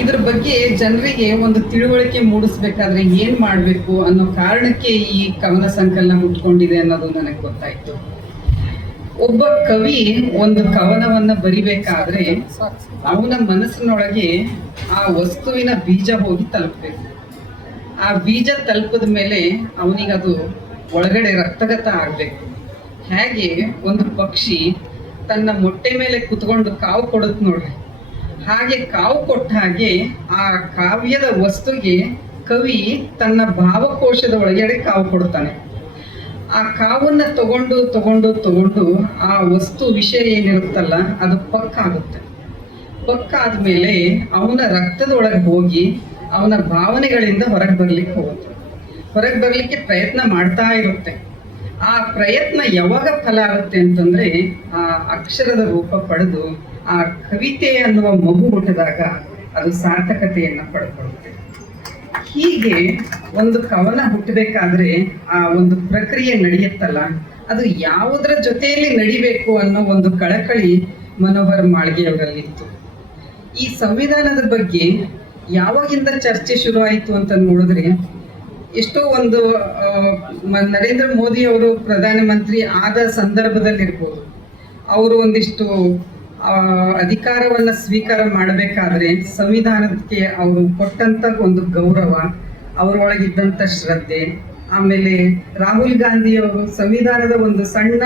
ಇದ್ರ ಬಗ್ಗೆ ಜನರಿಗೆ ಒಂದು ತಿಳುವಳಿಕೆ ಮೂಡಿಸ್ಬೇಕಾದ್ರೆ ಏನ್ ಮಾಡ್ಬೇಕು ಅನ್ನೋ ಕಾರಣಕ್ಕೆ ಈ ಕವನ ಸಂಕಲನ ಮುಟ್ಕೊಂಡಿದೆ ಅನ್ನೋದು ನನಗೆ ಗೊತ್ತಾಯ್ತು. ಒಬ್ಬ ಕವಿ ಒಂದು ಕವನವನ್ನ ಬರಿಬೇಕಾದ್ರೆ ಅವನ ಮನಸ್ಸಿನೊಳಗೆ ಆ ವಸ್ತುವಿನ ಬೀಜ ಹೋಗಿ ತಲುಪಬೇಕು. ಆ ಬೀಜ ತಲುಪಿದ ಮೇಲೆ ಅವನಿಗದು ಒಳಗಡೆ ರಕ್ತಗತ ಆಗ್ಬೇಕು. ಹೇಗೆ ಒಂದು ಪಕ್ಷಿ ತನ್ನ ಮೊಟ್ಟೆ ಮೇಲೆ ಕುತ್ಕೊಂಡು ಕಾವು ಕೊಡುತ್ತೆ ನೋಡ್ರಿ. ಹಾಗೆ ಕಾವು ಕೊಟ್ಟ ಹಾಗೆ ಆ ಕಾವ್ಯದ ವಸ್ತುಗೆ ಕವಿ ತನ್ನ ಭಾವಕೋಶದ ಒಳಗಡೆ ಕಾವು ಕೊಡ್ತಾನೆ ಆ ಕಾವನ್ನ ತಗೊಂಡು ತಗೊಂಡು ತಗೊಂಡು ಆ ವಸ್ತು ವಿಷಯ ಏನಿರುತ್ತಲ್ಲ, ಅದು ಪಕ್ಕ ಆಗುತ್ತೆ. ಪಕ್ಕ ಆದ್ಮೇಲೆ ಅವನ ರಕ್ತದೊಳಗೆ ಹೋಗಿ ಅವನ ಭಾವನೆಗಳಿಂದ ಹೊರಗೆ ಬರ್ಲಿಕ್ಕೆ ಹೋಗುತ್ತೆ. ಹೊರಗೆ ಬರ್ಲಿಕ್ಕೆ ಪ್ರಯತ್ನ ಮಾಡ್ತಾ ಇರುತ್ತೆ. ಆ ಪ್ರಯತ್ನ ಯಾವಾಗ ಫಲ ಆಗುತ್ತೆ ಅಂತಂದ್ರೆ ಆ ಅಕ್ಷರದ ರೂಪ ಪಡೆದು ಆ ಕವಿತೆ ಅನ್ನುವ ಮಗು ಹುಟ್ಟಿದಾಗ ಅದು ಸಾರ್ಥಕತೆಯನ್ನು ಪಡ್ಕೊಳ್ಳುತ್ತೆ. ಹೀಗೆ ಒಂದು ಕವನ ಹುಟ್ಟಬೇಕಾದ್ರೆ ಆ ಒಂದು ಪ್ರಕ್ರಿಯೆ ನಡೆಯುತ್ತಲ್ಲ, ಅದು ಯಾವುದರ ಜೊತೆಯಲ್ಲಿ ನಡಿಬೇಕು ಅನ್ನೋ ಒಂದು ಕಳಕಳಿ ಮನೋಹರ್ ಮಾಳ್ಗೆಯವರಲ್ಲಿತ್ತು ಈ ಸಂವಿಧಾನದ ಬಗ್ಗೆ ಯಾವಾಗಿಂದ ಚರ್ಚೆ ಶುರು ಆಯಿತು ಅಂತ ನೋಡಿದ್ರೆ ಎಷ್ಟೋ ಒಂದು ನರೇಂದ್ರ ಮೋದಿ ಅವರು ಪ್ರಧಾನಮಂತ್ರಿ ಆದ ಸಂದರ್ಭದಲ್ಲಿರ್ಬೋದು. ಅವರು ಒಂದಿಷ್ಟು ಅಧಿಕಾರವನ್ನು ಸ್ವೀಕಾರ ಮಾಡಬೇಕಾದ್ರೆ ಸಂವಿಧಾನಕ್ಕೆ ಅವರು ಕೊಟ್ಟಂತ ಒಂದು ಗೌರವ ಅವರೊಳಗಿದ್ದಂಥ ಶ್ರದ್ಧೆ, ಆಮೇಲೆ ರಾಹುಲ್ ಗಾಂಧಿ ಅವರು ಸಂವಿಧಾನದ ಒಂದು ಸಣ್ಣ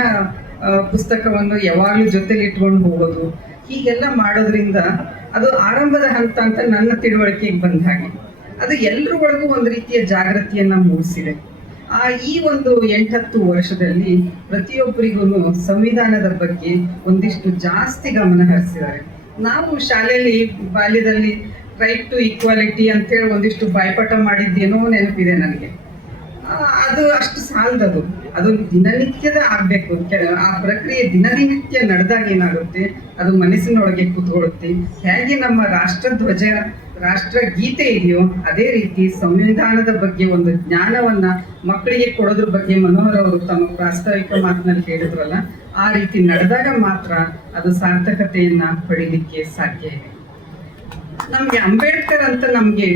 ಪುಸ್ತಕವನ್ನು ಯಾವಾಗಲೂ ಜೊತೆಲಿ ಇಟ್ಕೊಂಡು ಹೋಗೋದು, ಹೀಗೆಲ್ಲ ಮಾಡೋದ್ರಿಂದ ಅದು ಆರಂಭದ ಹಂತ ಅಂತ ನನ್ನ ತಿಳುವಳಿಕೆಗೆ ಬಂದ ಹಾಗೆ. ಅದು ಎಲ್ಲರ ಒಳಗೂ ಒಂದು ರೀತಿಯ ಜಾಗೃತಿಯನ್ನ ಮೂಡಿಸಿದೆ. ಆ ಈ ಒಂದು ಎಂಟತ್ತು ವರ್ಷದಲ್ಲಿ ಪ್ರತಿಯೊಬ್ಬರಿಗೂ ಸಂವಿಧಾನದ ಬಗ್ಗೆ ಒಂದಿಷ್ಟು ಜಾಸ್ತಿ ಗಮನ ಹರಿಸಿದ್ದಾರೆ. ನಾವು ಶಾಲೆಯಲ್ಲಿ ಬಾಲ್ಯದಲ್ಲಿ ರೈಟ್ ಟು ಈಕ್ವಾಲಿಟಿ ಅಂತೇಳಿ ಒಂದಿಷ್ಟು ಬಾಯ್ಪಾಠ ಮಾಡಿದ್ದೇನೋ ನೆನಪಿದೆ ನನಗೆ. ಅದು ಅಷ್ಟು ಸಾಲದದು. ಅದು ದಿನನಿತ್ಯದ ಆಗಬೇಕು ಆ ಪ್ರಕ್ರಿಯೆ ದಿನನಿತ್ಯ ನಡೆದಾಗ ಏನಾಗುತ್ತೆ? ಅದು ಮನಸ್ಸಿನೊಳಗೆ ಕೂತ್ಕೊಳ್ಳುತ್ತೆ. ಹೇಗೆ ನಮ್ಮ ರಾಷ್ಟ್ರ ಧ್ವಜ ರಾಷ್ಟ್ರ ಗೀತೆ ಇದೆಯೋ, ಅದೇ ರೀತಿ ಸಂವಿಧಾನದ ಬಗ್ಗೆ ಒಂದು ಜ್ಞಾನವನ್ನ ಮಕ್ಕಳಿಗೆ ಕೊಡೋದ್ರ ಬಗ್ಗೆ ಮನೋಹರ್ ಅವರು ತಮ್ಮ ಪ್ರಾಸ್ತಾವಿಕ ಮಾತಿನಲ್ಲಿ ಹೇಳಿದ್ರಲ್ಲ, ಆ ರೀತಿ ನಡೆದಾಗ ಮಾತ್ರ ಅದು ಸಾರ್ಥಕತೆಯನ್ನ ಪಡೀಲಿಕ್ಕೆ ಸಾಧ್ಯ ಇದೆ. ನಮ್ಗೆ ಅಂಬೇಡ್ಕರ್ ಅಂತ ನಮ್ಗೆ